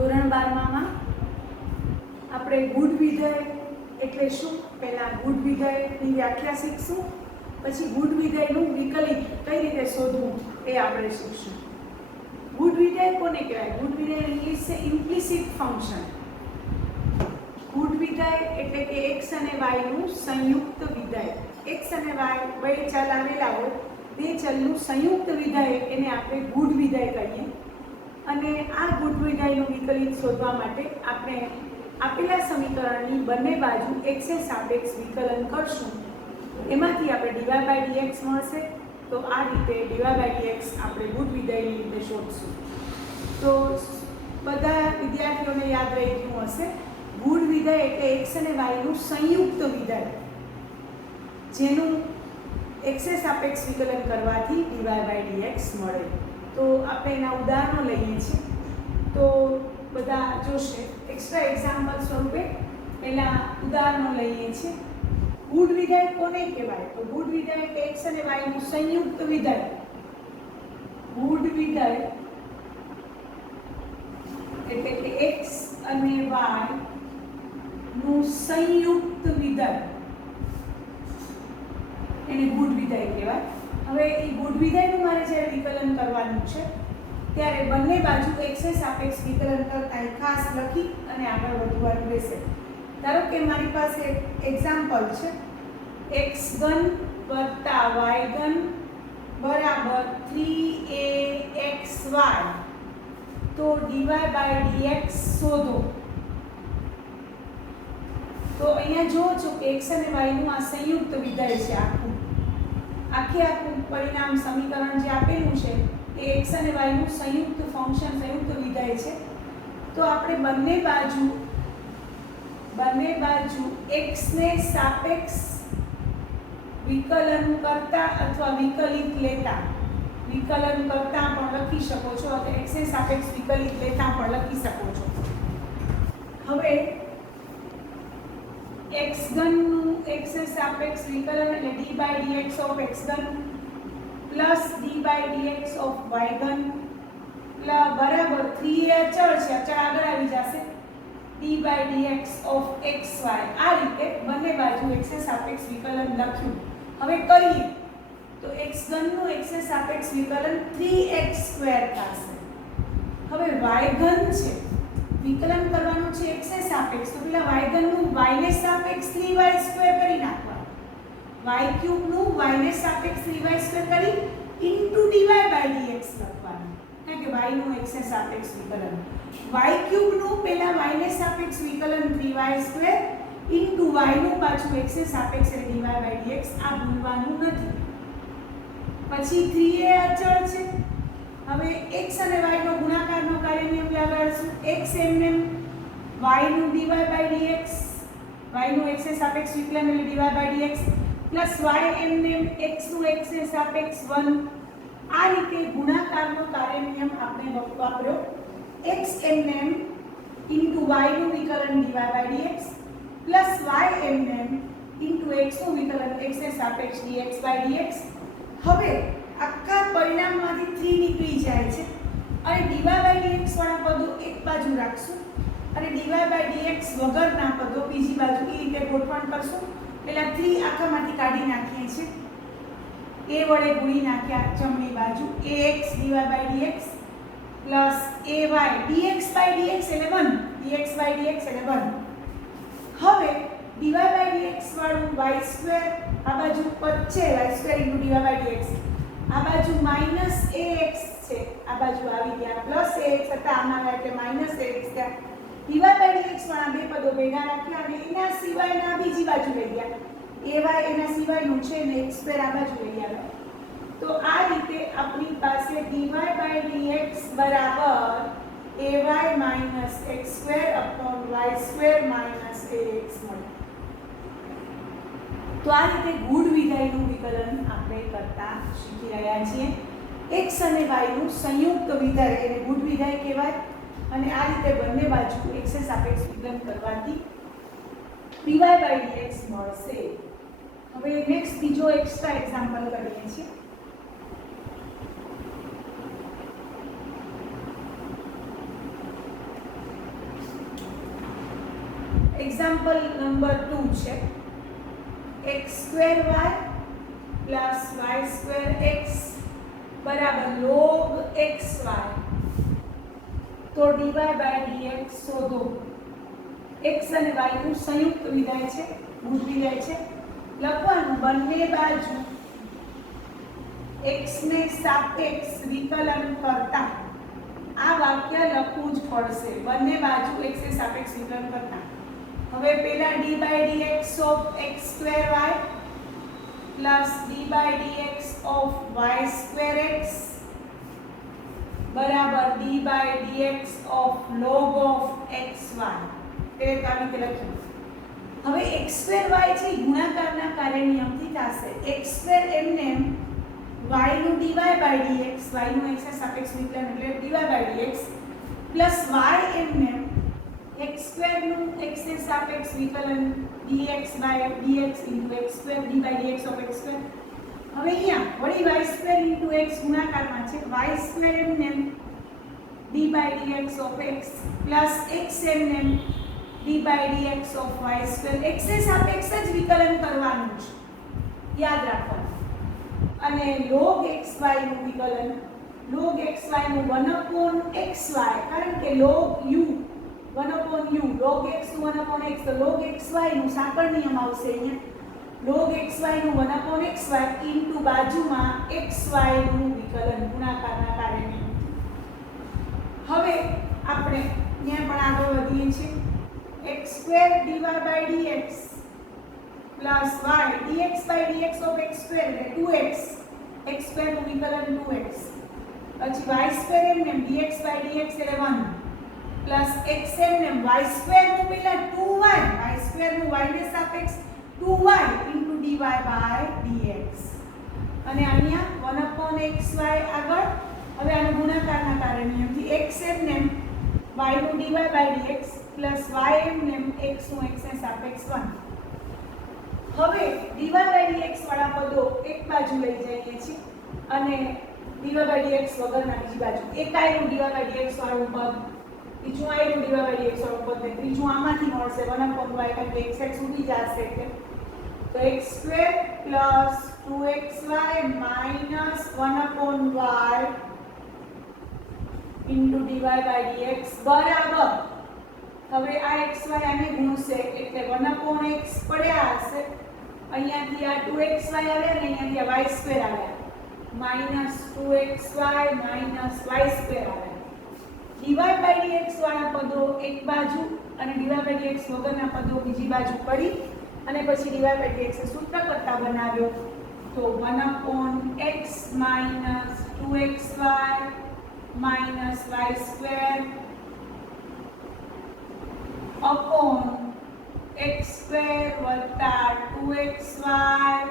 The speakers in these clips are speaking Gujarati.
ધોરણ 12માં આપણે ગુણ વિધેય એટલે શું, પહેલા ગુણ વિધેયની વ્યાખ્યા શીખશું, પછી ગુણ વિધેયનું વિકલિત કઈ રીતે શોધવું એ આપણે શીખશું. ગુણ વિધેય કોને કહેવાય? ગુણ વિધેય ઇઝ ઇમ્પ્લિસિટ ફંક્શન. ગુણ વિધેય એટલે કે x અને y નું સંયુક્ત વિધેય. x અને y બે ચલ આવેલા હોય, બે ચલનું સંયુક્ત વિધેય એને આપણે ગુણ વિધેય કહીએ. અને આ ગુણ વિધેયનું વિકલિત શોધવા માટે આપણે આપેલા સમીકરણની બંને બાજુ x એ સાપેક્ષ વિકલન કરશું. એમાંથી આપણે dy/dx મળશે. તો આ રીતે dy/dx આપણે ગુણ વિધેયની રીતે શોધશું. તો બધા વિદ્યાર્થીઓને યાદ રહી ગયું હશે, ગુણ વિધેય એટલે x અને y નું સંયુક્ત વિધેય જેનું x એ સાપેક્ષ વિકલન કરવાથી dy/dx મળે. તો આપણે એના ઉદાહરણો લઈએ છીએ, તો બધા જોશે. એક્સ્ટ્રા એક્ઝામ્પલ સ્વરૂપે પહેલા ઉદાહરણો લઈએ છીએ. ગુણ વિધેય કોને કહેવાય? તો ગુણ વિધેય એટલે x અને y નું સંયુક્ત વિધેય. ગુણ વિધેય એટલે કે x અને y નું સંયુક્ત વિધેય એને ગુણ વિધેય કહેવાય. હવે એ ગુણ વિધેયનું મારે જ્યારે વિકલન કરવાનું છે ત્યારે બંને બાજુ x એ સાપેક્ષ વિકલન કરતા ખાસ લખી અને આગળ વધવાનું રહેશે. ધારો કે મારી પાસે એક્ઝામ્પલ છે, x ઘન વત્તા y ઘન બરાબર 3axy. તો dy/dx શોધો. તો અહીંયા જોવો છો કે x અને y નું આ સંયુક્ત વિધેય છે. આખું પરિણામ સમીકરણ જે આપેલું છે એ x અને y નું સંયુક્ત ફંક્શન, સંયુક્ત વિધેય છે. તો આપણે બંને બાજુ x ને સાપેક્ષ વિકલન કરતા અથવા વિકલિત લેતા, વિકલન કરતા પણ લખી શકો છો અથવા x ને સાપેક્ષ વિકલિત લેતા પણ લખી શકો છો. હવે x ઘન નું x એ સાપેક્ષ વિકલન એટલે d/dx ઓફ x ઘન પ્લસ d/dx ઓફ y ઘન બરાબર 3a અચળ છે, અચળ આગળ આવી જશે, d/dx ઓફ xy. આ રીતે બંને બાજુ x એ સાપેક્ષ વિકલન લખ્યું. હવે કરીએ તો x ઘન નું x એ સાપેક્ષ વિકલન 3x² થશે. હવે y ઘન છે, વિકલન કરવાનું છે x એ સાપેક્ષ, તો પેલા y ઘન નું y ને સાપેક્ષ 3y² કરી નાખવાનું. y ક્યુબ નું y ને સાપેક્ષ 3y² કરી ઇન્ટુ dy/dx લખવાનું, કારણ કે y નું x એ સાપેક્ષ વિકલન. y ક્યુબ નું પેલા y ને સાપેક્ષ વિકલન 3y² ઇન્ટુ y નું પાછું x એ સાપેક્ષ એટલે dy/dx. આ ભૂલવાનું નથી. પછી 3a અચળ છે. હવે x અને y નો ગુણાકારનો કાર્ય નિયમ લગાડશું. x એમએમ y નું dy/dx, y નું x એ સાપેક્ષ વિકલન એટલે dy/dx plus y MM x નું x એ સાપેક્ષ 1. આ રીતે ગુણાકારનો કાર્ય નિયમ આપણે વાપર્યો. x એમએમ ઇન્ટુ y નું વિકલન dy/dx plus y MM into x નું વિકલન x એ સાપેક્ષ dx/dx. હવે આખા પરિણામમાંથી 3 નીકળી જાય છે અને dy/dx વાળા પદો એક બાજુ રાખશું અને dy/dx વગરના પદો બીજી બાજુ. એ રીતે ગોઠવણ કરશું. પહેલા 3 આખામાંથી કાઢી નાખીએ છીએ, a વડે ગુણી નાખ્યા જમણી બાજુ, ax dy/dx plus ay dx/dx એટલે 1, dx/dx એટલે 1. હવે dy/dx વાળું y² આ બાજુ પદ છે, y² dy/dx. આ બાજુ માઈનસ ax છે, આ બાજુ આવી ગયા પ્લસ ax હતા, આમાં એટલે માઈનસ ax થયા. dy/dx વાળા બે પદો ભેગા રાખ્યા અને એના સિવાયના બીજી બાજુ લઈ ગયા. ay એના સિવાયનું છે ને x² આ બાજુ લઈ ગયા. તો આ રીતે આપણી પાસે dy/dx બરાબર ay minus x² upon y² minus ax મળે. તો આ રીતે ગુણ વિધેયનું વિકલન આપણે કરતા શીખી રહ્યા છીએ. x અને y નું સંયુક્ત વિધેય એને ગુણ વિધેય કહેવાય. અને આ રીતે બંને બાજુ x એ સાપેક્ષ વિકલન કરવાથી dy/dx મળશે. હવે નેક્સ્ટ બીજો એક્સ્ટ્રા એક્ઝામ્પલ કરીએ છીએ. એક્ઝામ્પલ નંબર 2 છે x² y plus y² x બરાબર log xy, તો dy by dx શોધો. x અને y નું સંયુક્ત વિધાય છે, ભૂત વિધાય છે. લખવાનું બંને બાજુ x ને સાપેક્ષ વિકલન કરતા. આ વાક્ય લખવું જ પડશે, બંને બાજુ x ને સાપેક્ષ વિકલન કરતા. હવે પેલા d by dx of x² y plus d by dx of y² x બરાબર d by dx of log of xy. તે આ રીતે લખ્યું. હવે x² y છે ગુણાકારના કાર્ય નિયમથી થશે. x² એમને y નું dy by dx, y નું x ના સાપેક્ષ વિકલન એટલે dy by dx plus y એમને x² નું x ને સાપેક્ષ વિકલન dx by dx into x² d by dx of x². હવે અહીંયા વળી y² into x ગુણાકારમાં છે. y² એમને d by dx of x plus x એમને d by dx of y². x ને સાપેક્ષ જ વિકલન કરવાનું છે, યાદ રાખવાનું. અને log xy નું વિકલન, log xy નું 1/xy, કારણ કે log u 1/u, log x નું 1/x, તો log xy નું સાંકળ નિયમ આવશે અહીંયા. log xy નું 1/xy ઇન્ટુ બાજુમાં xy નું વિકલન ગુણાકારના કાર્ય નિયમ. હવે આપણે અહીંયા પણ આગળ વધીએ છીએ. x² dy by dx plus y dx by dx of x² એટલે 2x, x² નું વિકલન 2x, પછી y² એમને dx by dx એટલે 1 પ્લસ x એમને y² નું પેલા 2y, y² નું y ને સાપેક્ષ 2y into dy by dx. અને અહીંયા 1/xy આગળ. હવે આનો ગુણાકારના કાર્ય નિયમથી x એમને y નું dy by dx plus y એમને x નું x ને સાપેક્ષ 1. હવે dy by dx વાળા પદો એક બાજુ લઈ જઈએ છીએ અને dy by dx વગરના બીજી બાજુ. એક i નું dy by dx વાળું પદ, બીજું i નું dy by dx વાળું પદ, ને ત્રીજું આમાંથી મળશે 1/y, કારણ કે x સુધી જશે એટલે. તો x² plus 2xy minus 1/y into dy by dx બરાબર. હવે આ xy આને ગુણશે એટલે 1/x પડ્યા હશે. અહીંયાથી આ 2xy આવ્યા અને અહીંયાથી આ y² આવ્યા, minus 2xy minus y² આવ્યા. dy by dx વાળા પદો એક બાજુ અને dy by dx વગરના પદો બીજી બાજુ કરી અને પછી dy by dx ને સૂત્ર કરતા બનાવ્યો. તો 1/x minus 2xy minus y² upon x² વત્તા 2xy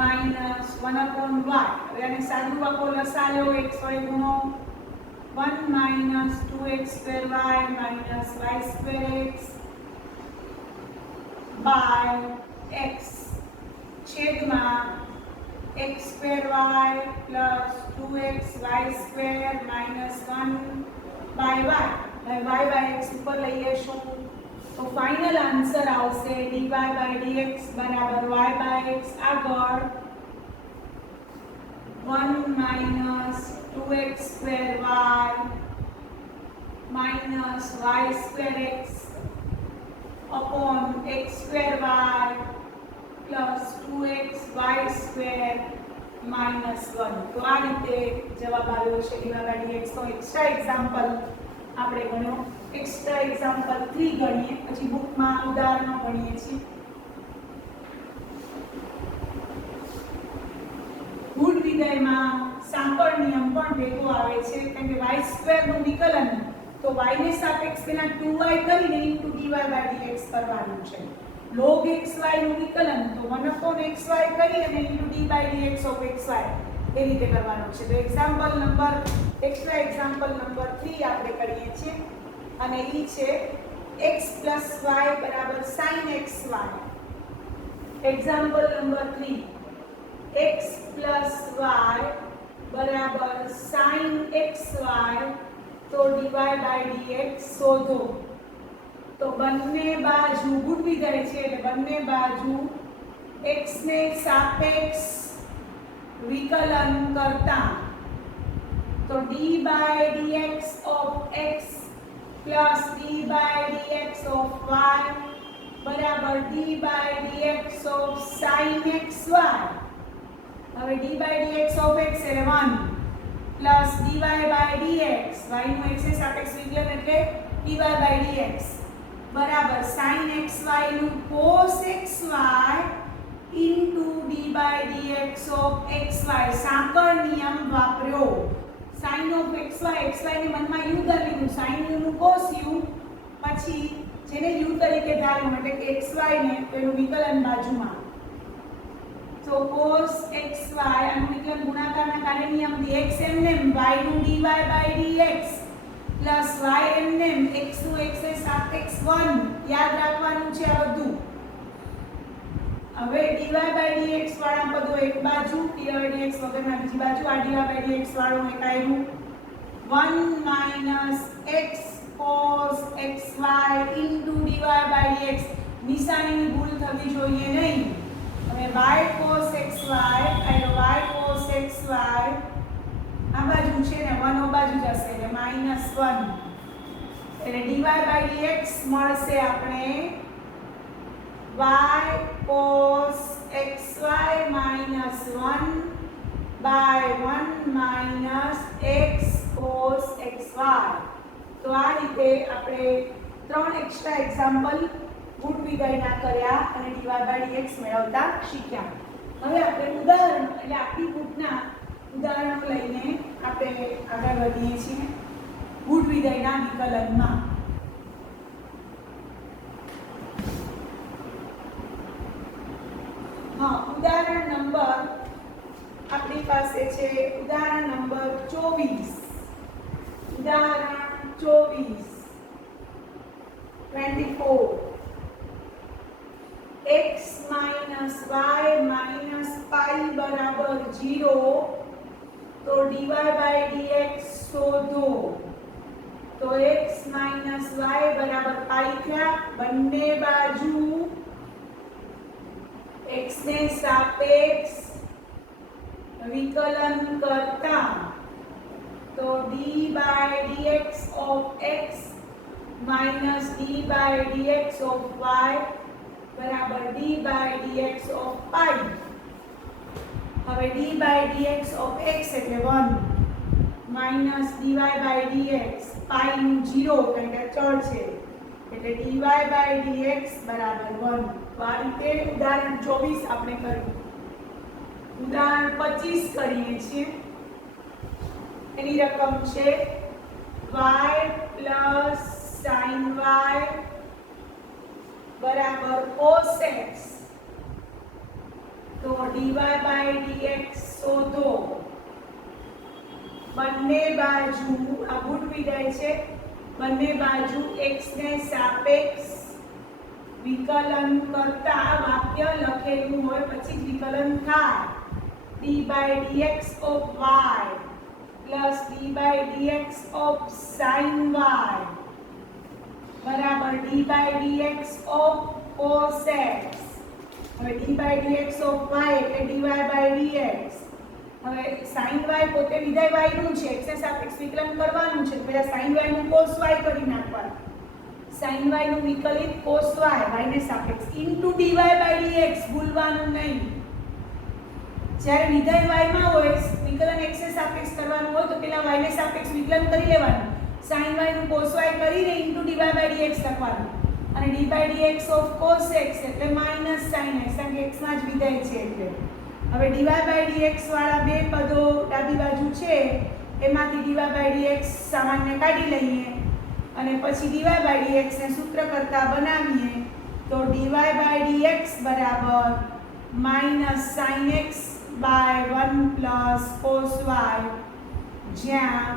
minus 1/y. હવે આને સાદું આપો, લસા લો, x વડે ગુણો. 1 minus 2x²y minus y²x by x છેદમાં x²y plus 2xy² minus 1 by y. હવે y by x ઉપર લઈ લેશું તો ફાઇનલ આન્સર આવશે dy by dx બરાબર y by x આગળ 1 minus 2x²y minus y²x upon x²y plus 2xy² minus 1. તો આ રીતે જવાબ આવ્યો છે dy by dx નો. એક્સ્ટ્રા એક્ઝામ્પલ આપણે ગણ્યો, એક્સ્ટ્રા એક્ઝામ્પલ 3 ગણીએ, પછી બુકમાં ઉદાહરણો ગણીએ છીએ. ગુણ વિધેયમાં સાંકળ નિયમ પણ ભેગો આવે છે, કારણ કે y² નું વિકલન તો y ને સાપેક્ષ પેલા 2y કરીને into dy by dx કરવાનું છે. log xy નું વિકલન તો 1/xy કરી અને into d by dx of xy એ રીતે કરવાનું છે. તો example number extra example number 3 આપણે કરીએ છીએ અને ઈ છે x plus y બરાબર sin xy. Example number 3 x plus y બરાબર sin xy તો dy by dx શોધો. તો બંને બાજુ ગોઠવી જાય છે એટલે બંને બાજુ x ને સાપેક્ષ વિકલન કરતા તો d by dx of x plus d by dx of y બરાબર d by dx of sin xy. હવે d by dx of x એટલે 1 plus dy by dx y નું x ની સાપેક્ષ વિકલન એટલે dy by dx બરાબર sin xy નું cos xy into d by dx of xy. સાંકળ નિયમ વાપર્યો. sin of xy ને મનમાં u ધરી લીધું, sin u નું cos u, પછી જેને u તરીકે ધાર્યું એટલે કે xy ને તેનું વિકલન બાજુમાં. તો cos xy આનું વિકલન ગુણાકારના કાર્ય નિયમથી x એમનેમ y નું dy by dx plus y એમનેમ x નું x એ સાપેક્ષ 1 યાદ રાખવાનું છે આ બધું. હવે dy by dx વાળા પદો એક બાજુ, dy by dx વગરના બીજી બાજુ. આ dy by dx વાળું એક આવ્યું 1 minus x cos xy into dy by dx. નિશાનીની ભૂલ થવી જોઈએ નહીં. હવે y cos xy એટલે y cos xy આ બાજુ છે ને 1 ઓ બાજુ જશે એટલે -1 એટલે dy by dx મળશે આપણે y cos xy minus 1 by 1 minus x cos xy. તો આ રીતે આપણે 3 એક્સ્ટ્રા એક્ઝામ્પલ ગુડ વિદાયના કર્યા અને dy by dx મેળવતા શીખ્યા. હવે આપણે ઉદાહરણ એટલે આપણી બુકના ઉદાહરણો લઈને આપણે આગળ વધીએ છીએ ગુડ વિદાયના વિકલનમાં. ઉદાહરણ નંબર આપણી પાસે છે ઉદાહરણ નંબર 24. ઉદાહરણ 24 24 x minus y minus pi બરાબર 0 તો dy by dx શોધો. તો x minus y બરાબર pi થયા. બંને બાજુ x ને સાપેક્ષ વિકલન કરતા તો d by dx of x minus d by dx of y બરાબર d by dx of pi. હવે d by dx of x એટલે 1 minus dy by dx pi નું 0 કારણ કે ચલ છે એટલે dy by dx બરાબર 1. તો આ રીતે ઉદાહરણ 24 આપણે કર્યું. ઉદાહરણ 25 કરીએ છીએ. એની રકમ છે y plus sin y બરાબર cos x. તો dy by dx શોધો. બંને બાજુ આ ગુડ વિદાય છે. બંને બાજુ x ને સાપેક્ષ વિકલન કરતા વાક્ય લખેલું હોય પછી જ વિકલન થાય. d by dx of y plus d by dx of sin y બરાબર d by dx of cos x. હવે d by dx of y એટલે dy by dx. હવે sin y પોતે વિધાય y નું છે, x ને સાપેક્ષ વિકલન કરવાનું છે. પહેલા sin y નું cos y કરી નાખવાનું. sin y નું વિકલિત cos y ને સાપેક્ષ into dy by dx ભૂલવાનું નહીં. જ્યારે વિધાય y માં હોય વિકલન x ને સાપેક્ષ કરવાનું હોય તો પેલા y ને સાપેક્ષ વિકલન કરી લેવાનું. sin y નું cos y કરીને into dy by dx લખવાનું. અને d by dx of cos x એટલે minus sin x કારણ કે x માં જ વિધાય છે એટલે. હવે dy by dx વાળા બે પદો ડાબી બાજુ છે એમાંથી dy by dx સામાન્ય કાઢી લઈએ અને પછી dy by dx ને સૂત્ર કરતા બનાવીએ તો dy by dx બરાબર minus sin x by 1 plus cos y જ્યાં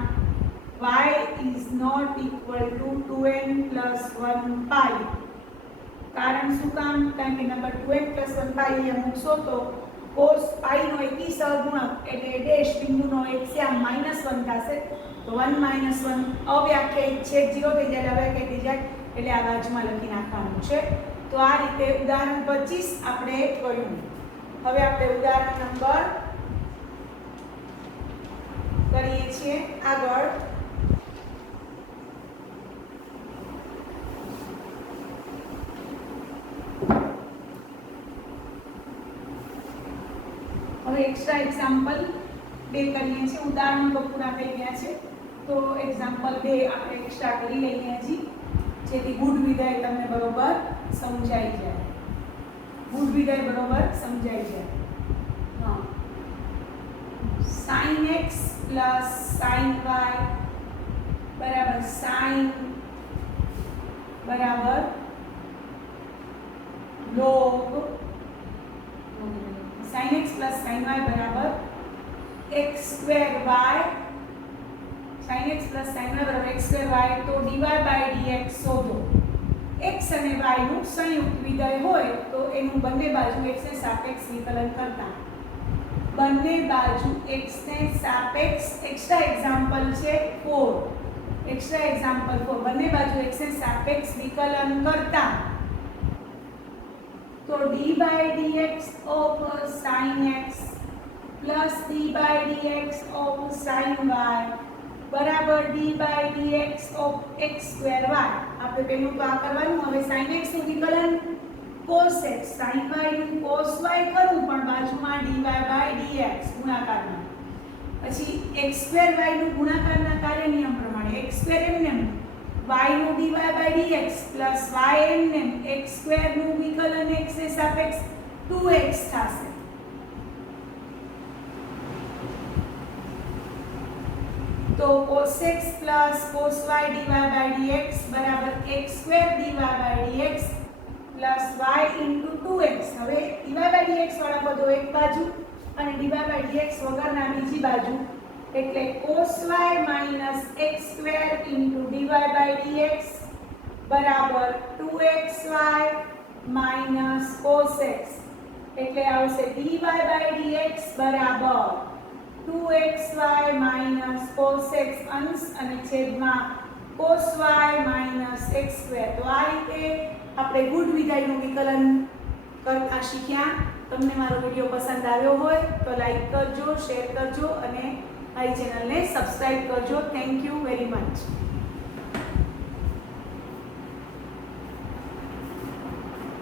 y is not equal to 2n plus 1 pi. કારણ શું કામ? કારણ કે નંબર 2n plus 1 pi અહીંયા મૂકશો તો cos i નો એકી સહગુણક એટલે ડેશ બિંદુનો એક્સ્યામ -1 થશે તો 1 -1 અવ્યાખ્યાયિત છે 0 થઈ જાય અવ્યાખ્યાયિત થઈ જાય એટલે આ બાજુમાં લખી નાખવાનું છે તો આ રીતે ઉદાહરણ 25 આપણે કર્યું હવે આપણે ઉદાહરણ નંબર કરીએ છીએ આગળ હવે એક્સ્ટ્રા એક્ઝામ્પલ 2 કરીએ છીએ ઉદાહરણ તો પૂરા થઈ ગયા છે તો એક્ઝામ્પલ 2 આપણે એક્સ્ટ્રા કરી લઈએ હજી જેથી ગુડ વિધાય તમને બરોબર સમજાઈ જાય ગુડ વિધાય બરોબર સમજાઈ જાય હા sin x plus sin y બરાબર sin બરાબર log sin x plus sin y બરાબર x square y sin x plus sin y બરાબર x square y તો dy by dx શોધો x અને y નું સંયુક્ત વિધેય હોય તો એનું બંને બાજુ x ને સાપેક્ષ વિકલન કરતા બંને બાજુ x ને સાપેક્ષ એક્સ્ટ્રા એક્ઝામ્પલ છે 4 એક્સ્ટ્રા એક્ઝામ્પલ 4 બંને બાજુ x ને સાપેક્ષ વિકલન કરતા તો d by dx of sin x plus d by dx of sin y બરાબર d by dx of x square y આપણે પેલું તો આ કરવાનું હવે sin x નું વિકલન cos x sin y નું cos y કરવું પણ બાજુમાં dy by dx ગુણાકારમાં પછી x square y નું ગુણાકારના કાર્ય નિયમ પ્રમાણે x square એમને y નું dy by dx plus y એમને x square નું વિકલન x એ સાપેક્ષ 2x થશે તો cos x plus cos y dy by dx બરાબર x square dy by dx plus y into 2x હવે dy by dx વાળા પદો એક બાજુ અને dy by dx વગરના બીજી બાજુ એટલે cos y minus x square into dy by dx બરાબર 2xy minus cos x એટલે આવશે dy by dx બરાબર 2xy minus cos x અંશ અને છેદમાં cos y minus x square તો આ રીતે આપણે ગુડ વિધાયનું વિકલન કરતા શીખ્યા તમને મારો વિડિયો પસંદ આવ્યો હોય તો લાઈક કરજો શેર કરજો અને મારી ચેનલને સબસ્ક્રાઇબ કરજો થેન્ક યુ વેરી મચ